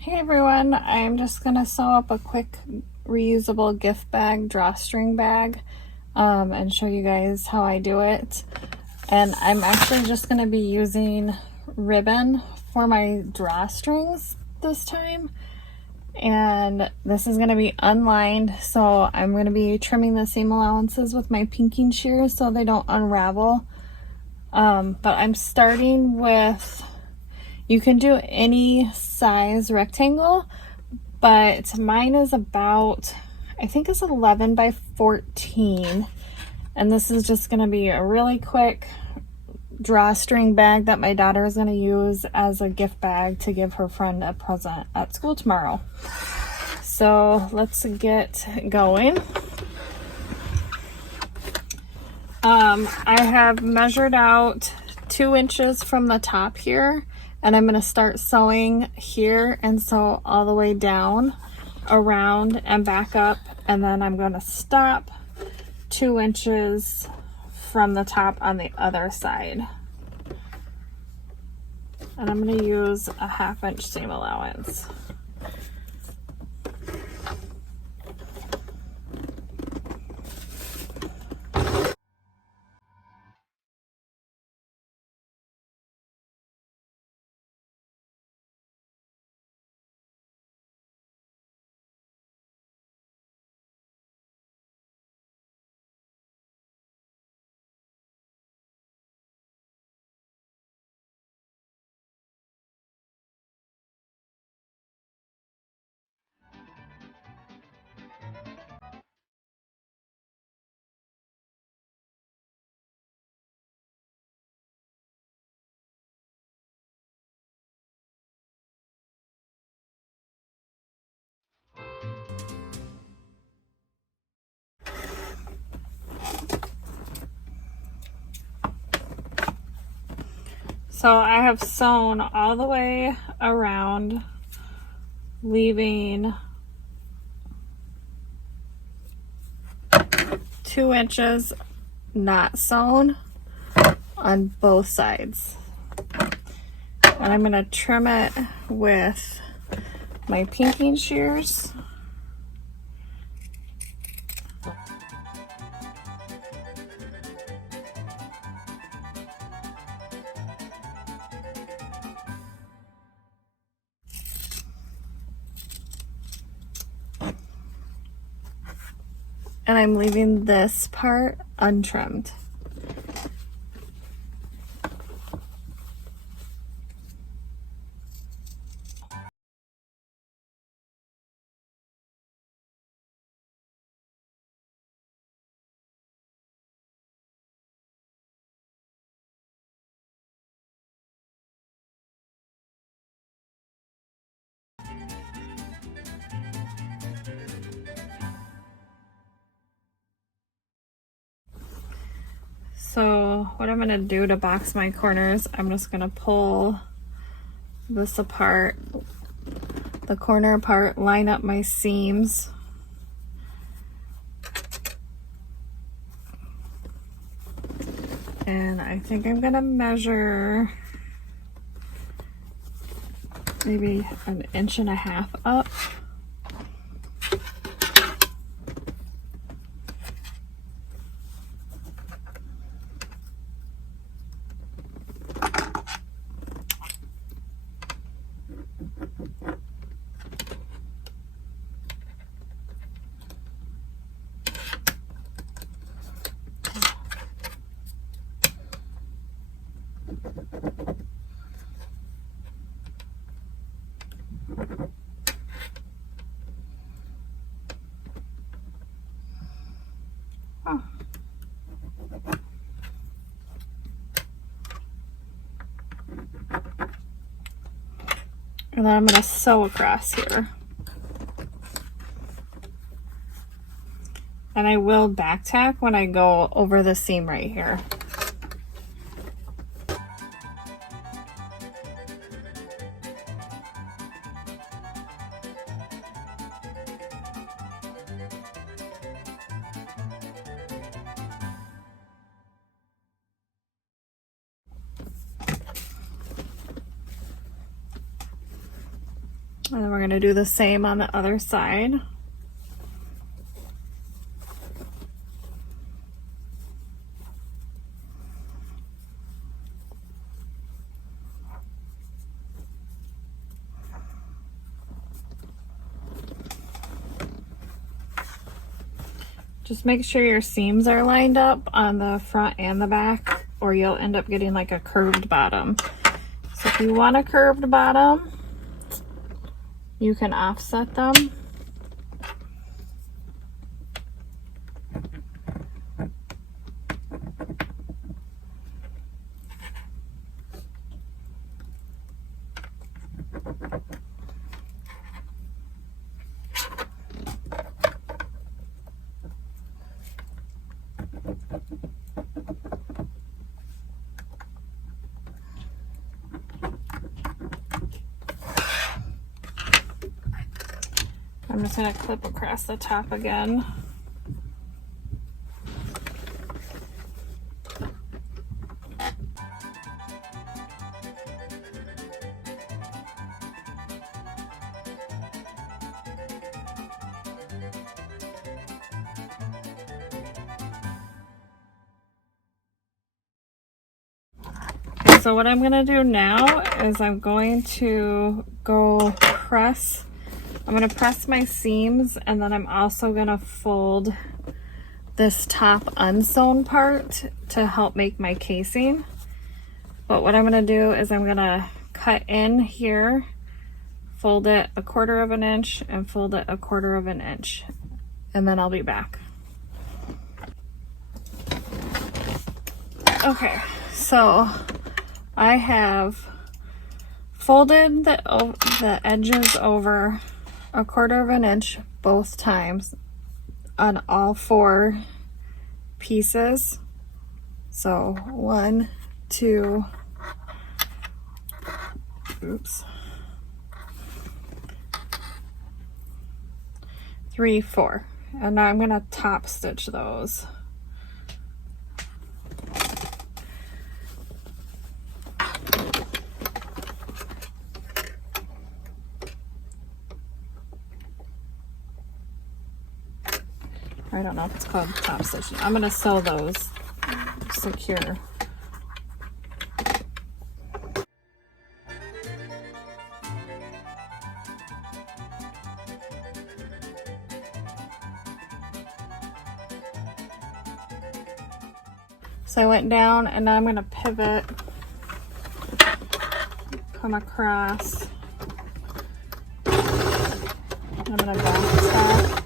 Hey everyone, I'm just going to sew up a quick reusable gift bag, drawstring bag, and show you guys how I do it. And I'm actually just going to be using ribbon for my drawstrings this time. And this is going to be unlined, so I'm going to be trimming the seam allowances with my pinking shears so they don't unravel. But I'm starting with, you can do any size rectangle, but mine is about, I think it's 11 by 14. And this is just gonna be a really quick drawstring bag that my daughter is gonna use as a gift bag to give her friend a present at school tomorrow. So let's get going. I have measured out 2 inches from the top here, and I'm going to start sewing here and sew all the way down, around and back up, and then I'm going to stop 2 inches from the top on the other side. And I'm going to use a 1/2 inch seam allowance. So I have sewn all the way around, leaving 2 inches not sewn on both sides. And I'm going to trim it with my pinking shears. And I'm leaving this part untrimmed. So what I'm going to do to box my corners, I'm just going to pull this apart, the corner apart, line up my seams. And I think I'm going to measure maybe 1.5 inches up. Oh. And then I'm going to sew across here. And I will back tack when I go over the seam right here. And then we're going to do the same on the other side. Just make sure your seams are lined up on the front and the back, or you'll end up getting like a curved bottom. So if you want a curved bottom, you can offset them. I'm just going to clip across the top again. So what I'm going to do now is I'm going to go press. I'm going to press my seams, and then I'm also going to fold this top unsewn part to help make my casing. But what I'm going to do is I'm going to cut in here, fold it 1/4 of an inch, and fold it 1/4 of an inch, and then I'll be back. Okay, so I have folded the edges over 1/4 of an inch both times on all 4 pieces. So 1, 2, 3, 4. And now I'm going to top stitch those. I don't know if it's called top stitching. I'm going to sew those secure. So I went down, and now I'm going to pivot, come across. I'm going to back tack.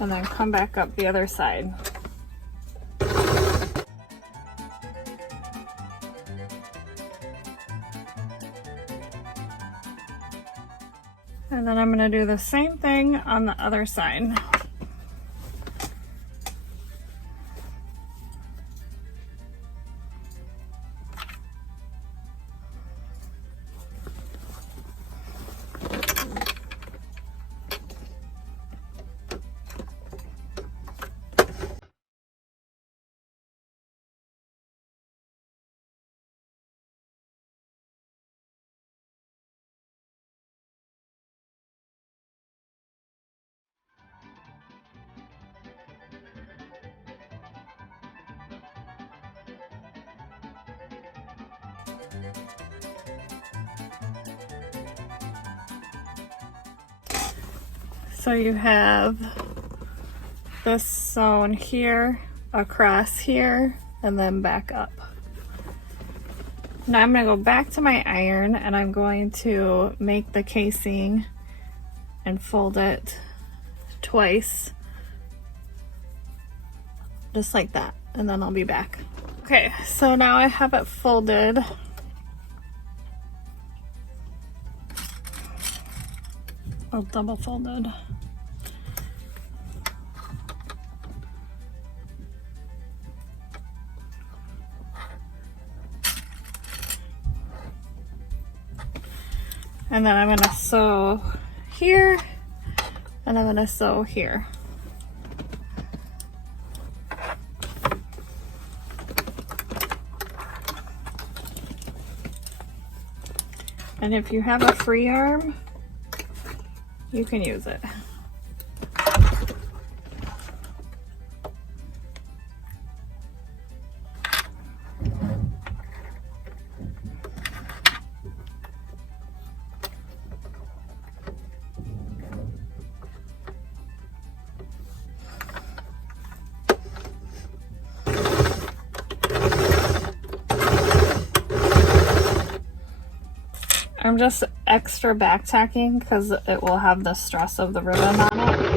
And then come back up the other side. And then I'm going to do the same thing on the other side. So you have this sewn here, across here, and then back up. Now I'm going to go back to my iron, and I'm going to make the casing and fold it twice, just like that, and then I'll be back. Okay, so now I have it folded. Oh, double folded. And then I'm going to sew here, and I'm going to sew here. And if you have a free arm, you can use it. I'm just extra back tacking because it will have the stress of the ribbon on it.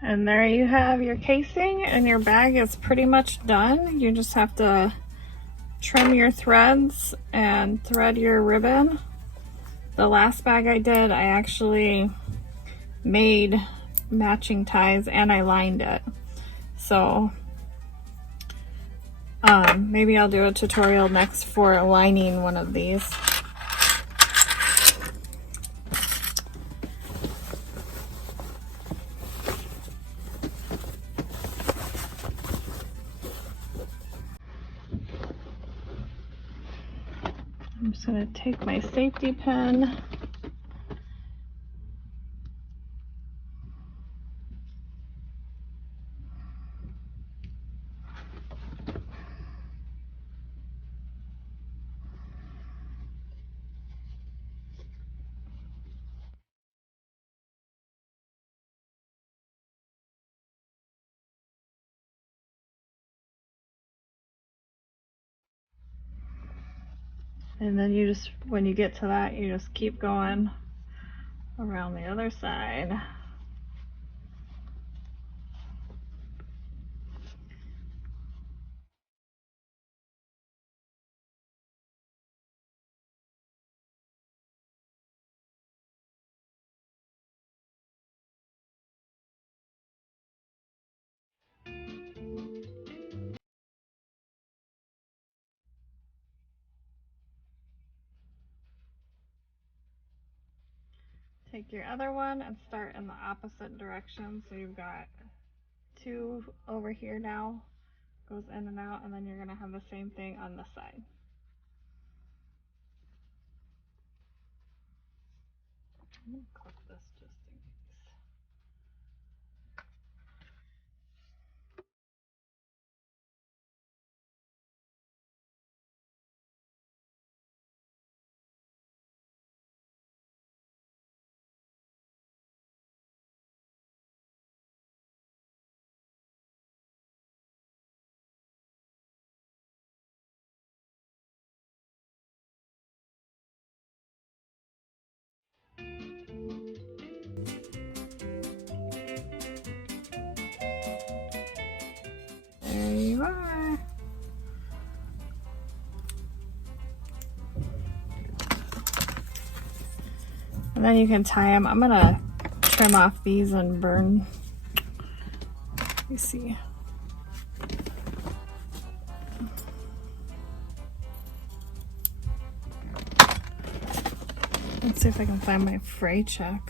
And there you have your casing, and your bag is pretty much done. You just have to trim your threads and thread your ribbon. The last bag I did, I actually made matching ties and I lined it. So maybe I'll do a tutorial next for lining one of these. I'm just going to take my safety pin . And then you just, when you get to that, you just keep going around the other side. Take your other one and start in the opposite direction. So you've got two over here now, goes in and out, and then you're going to have the same thing on this side. I'm going to clip this just in case. There you are. And then you can tie them. I'm gonna trim off these and burn. Let me see. Let's see if I can find my fray check.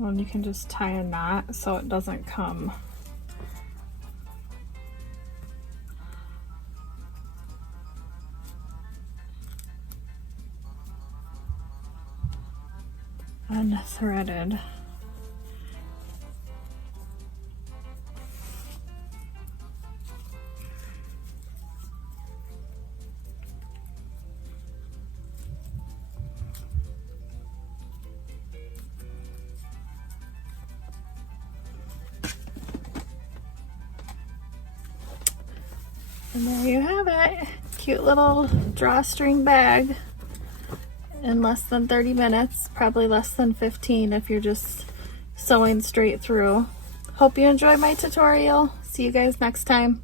And you can just tie a knot so it doesn't come unthreaded. And there you have it. Cute little drawstring bag in less than 30 minutes, probably less than 15 if you're just sewing straight through. Hope you enjoyed my tutorial. See you guys next time.